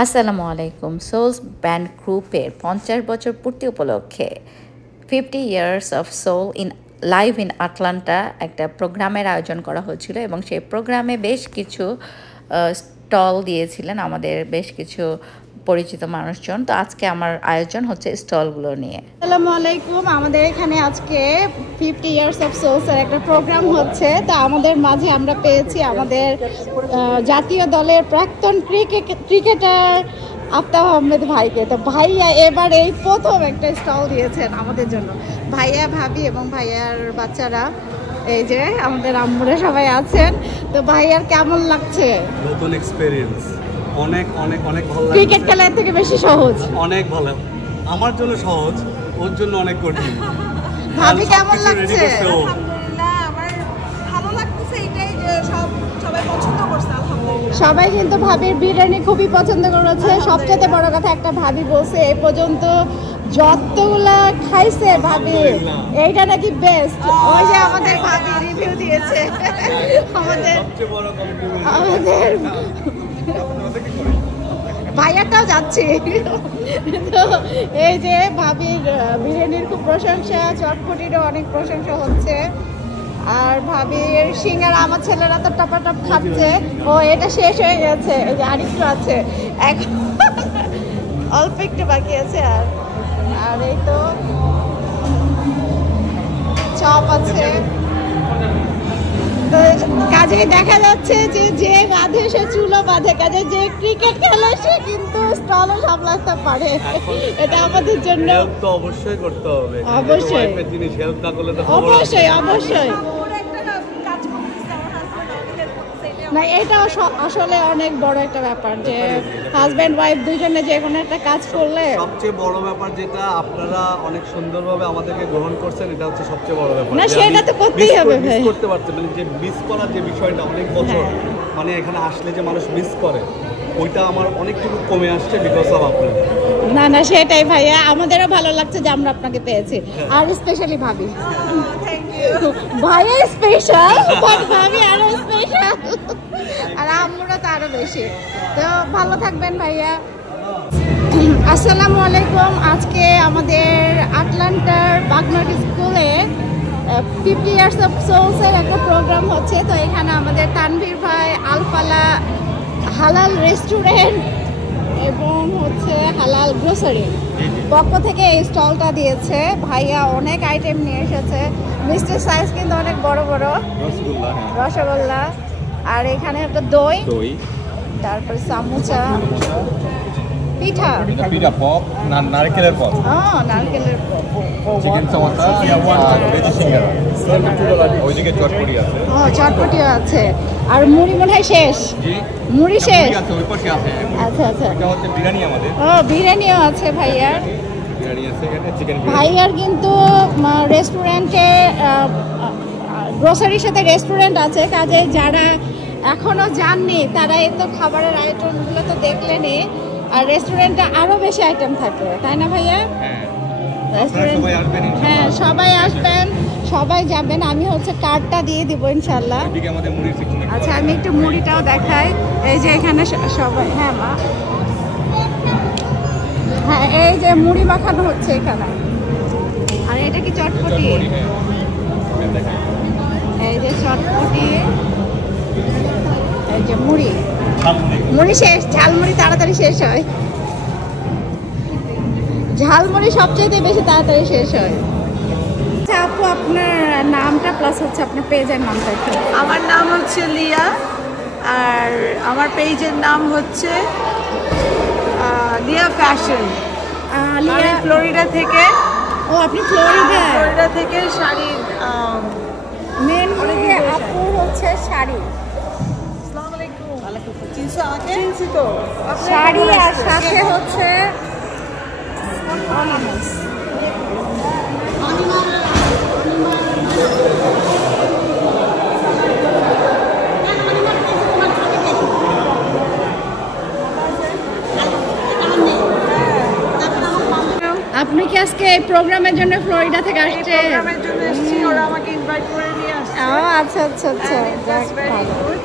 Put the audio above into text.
আসসালামু আলাইকুম। Sols band গ্রুপের 50 বছর পূর্তি উপলক্ষে 50 years of soul in live in Atlanta একটা প্রোগ্রামের আয়োজন করা হয়েছিল এবং সেই প্রোগ্রামে বেশ কিছু স্টল দিয়েছিলেন আমাদের বেশ কিছু পরিচিত মানুষজন। তো আজকে আমার আয়োজন হচ্ছে স্টলগুলো নিয়ে। আসসালামু আলাইকুম। আমাদের এখানে আজকে 50 ইয়ার্স অফ সোলসের একটা প্রোগ্রাম হচ্ছে। তো আমাদের মাঝে আমরা পেয়েছি আমাদের জাতীয় দলের প্রাক্তন ক্রিকেটার আফতাব আহমেদ ভাইকে। তো ভাইয়া এবার এই প্রথম একটা স্টল দিয়েছেন আমাদের জন্য। ভাইয়া, ভাবি এবং ভাইয়ার বাচ্চারা, এই যে আমাদের আম্মুরা সবাই আছেন। তো ভাইয়ার কেমন লাগছে? নতুন এক্সপেরিয়েন্স, অনেক অনেক অনেক ভালো লাগছে। ক্রিকেট খেলার থেকে বেশি সহজ। অনেক ভালো, আমার জন্য সহজ, ওর জন্য অনেক কঠিন। ভাবি কেমন লাগছে? আলহামদুলিল্লাহ, আমার ভালো লাগতেছে এটাই যে সবাই পছন্দ করছে। আলহামদুলিল্লাহ, সবাই কিন্তু ভাবির বিরিয়ানি খুবই পছন্দ করেছে। সবচেয়ে বড় কথা একটা ভাবি বলছে এ পর্যন্ত যতগুলা খাইছে ভাবি এইটা নাকি বেস্ট। ওই যে আমাদের ভাবি রিভিউ দিয়েছে আমাদের ভাইয়াটাও যাচ্ছে। তো এই যে ভাবির বিরিয়ানির খুব প্রশংসা, চটপটিরও অনেক প্রশংসা হচ্ছে। আর ভাবির সিঙ্গারা আমার ছেলেরা তো টপাটপ খাচ্ছে। ও এটা শেষ হয়ে গেছে, এই যে আরেকটু আছে, এখন অল্প একটু বাকি আছে। আর এই তো চপ আছে। তো কাজে দেখা যাচ্ছে যে যে বাঁধে সে চুলো বাঁধে, কাজে যে ক্রিকেট খেলে সে কিন্তু স্টলও সামলাতে পারে। এটা আমাদের জন্য তো অবশ্যই করতে হবে। অবশ্যই জিনিস হেল্প না করলে তো অবশ্যই অবশ্যই ওরা একটা কাজ করতেছে, আমার হাজবেন্ড আমাকে হেল্প করতেছে, এটা না, এটাও আসলে অনেক বড় একটা ব্যাপার যে হাজব্যান্ড ওয়াইফ দুজনে যে কোনো একটা কাজ করলে। সবচেয়ে বড় ব্যাপার যেটা আপনারা অনেক সুন্দরভাবে আমাদেরকে গ্রহণ করছেন, এটা হচ্ছে সবচেয়ে বড় ব্যাপার। না, সেটা তো করতেই হবে ভাই। মিস করতে পারছেন, মানে যে মিস করার যে বিষয়টা অনেক বছর, মানে এখানে আসলে যে মানুষ মিস করে, ওইটা আমার অনেকটুকু কমে আসছে বিকজ অফ আপনাদের। না না, সেটাই ভাইয়া, আমাদেরও ভালো লাগছে যে আমরা আপনাকে পেয়েছি। আর স্পেশালি ভাবি, ভাইয়া স্পেশাল, ভাবি আরো স্পেশাল, আর আমরা তো আরো বেশি। তো ভালো থাকবেন ভাইয়া। আসসালামু আলাইকুম। আজকে আমাদের আটলান্টার বাগনাট স্কুলে 50 ইয়ার্স অফ সোলসের একটা প্রোগ্রাম হচ্ছে। তো এখানে আমাদের তানভীর ভাই আলফালা হালাল রেস্টুরেন্ট এবং হচ্ছে হালাল গ্রোসারি পক্ষ থেকে এই স্টলটা দিয়েছে। ভাইয়া অনেক আইটেম নিয়ে এসেছে। মিষ্টির সাইজ কিন্তু অনেক বড় বড়, রসগোল্লা, আর এখানে একটা দই, তারপর সামোসা, পিঠা, পপ, নারকেলের পপ, নারকেলের পপ, চিকেন সমোসা, ভেজি সিঙ্গারা, ওইদিকে চটপটি আছে। চটপটিও আছে। আর মুড়ি মনে হয় শেষ। মুড়ি শেষ আছে, ওই পাশে আছে। আচ্ছা আচ্ছা, এটা হচ্ছে বিরিয়ানি আমাদের। বিরিয়ানিও আছে ভাইয়ার। বিরিয়ানি আছে এখানে, চিকেন ভাইয়ার কিন্তু রেস্টুরেন্টে গ্রোসারির সাথে রেস্টুরেন্ট আছে। কাজে যারা এখনো যাননি তারা এই তো খাবারের আইটেমগুলো তো দেখলেনই। আর রেস্টুরেন্টে আরো বেশি আইটেম থাকে, তাই না ভাইয়া? হ্যাঁ, সবাই আসবেন, সবাই যাবেন। আমি হচ্ছে কার্ডটা দিয়ে দিব ইনশাল্লাহ। আচ্ছা, আমি একটু মুড়িটাও দেখাই। এই যে এখানে সবাই, হ্যাঁ মা, হ্যাঁ এই যে মুড়ি মাখানো হচ্ছে এখানে। আর এটা কি চটপটি? এই যে চটপটি, এই যে মুড়ি, মুড়ি শেষ। ঝালমুড়ি তাড়াতাড়ি শেষ হয়, ঝালমুড়ি সবচেয়ে বেশি তাড়াতাড়ি শেষ হয়। আচ্ছা আপু, আপনার নামটা প্লাস হচ্ছে আপনার পেজের নামটা একটু। আমার নাম হচ্ছে লিয়া, আর আমার পেজের নাম হচ্ছে লিয়া ফ্যাশন। লিয়া ফ্লোরিডা থেকে। ও, আপনি ফ্লোরিডা থেকে শাড়ির মেন আপুর হচ্ছে শাড়ি, আসসালামু আলাইকুম। চিনছো আমাকে? চিনছি তো। শাড়ি আর সাথে হচ্ছে আপনি কি আজকে এই প্রোগ্রামের জন্য ফ্লোরিডা থেকে আসছে? প্রোগ্রামের জন্য এসেছি, ওরা আমাকে ইনভাইট করে নিয়ে আসছে। আচ্ছা আচ্ছা আচ্ছা, That's very good.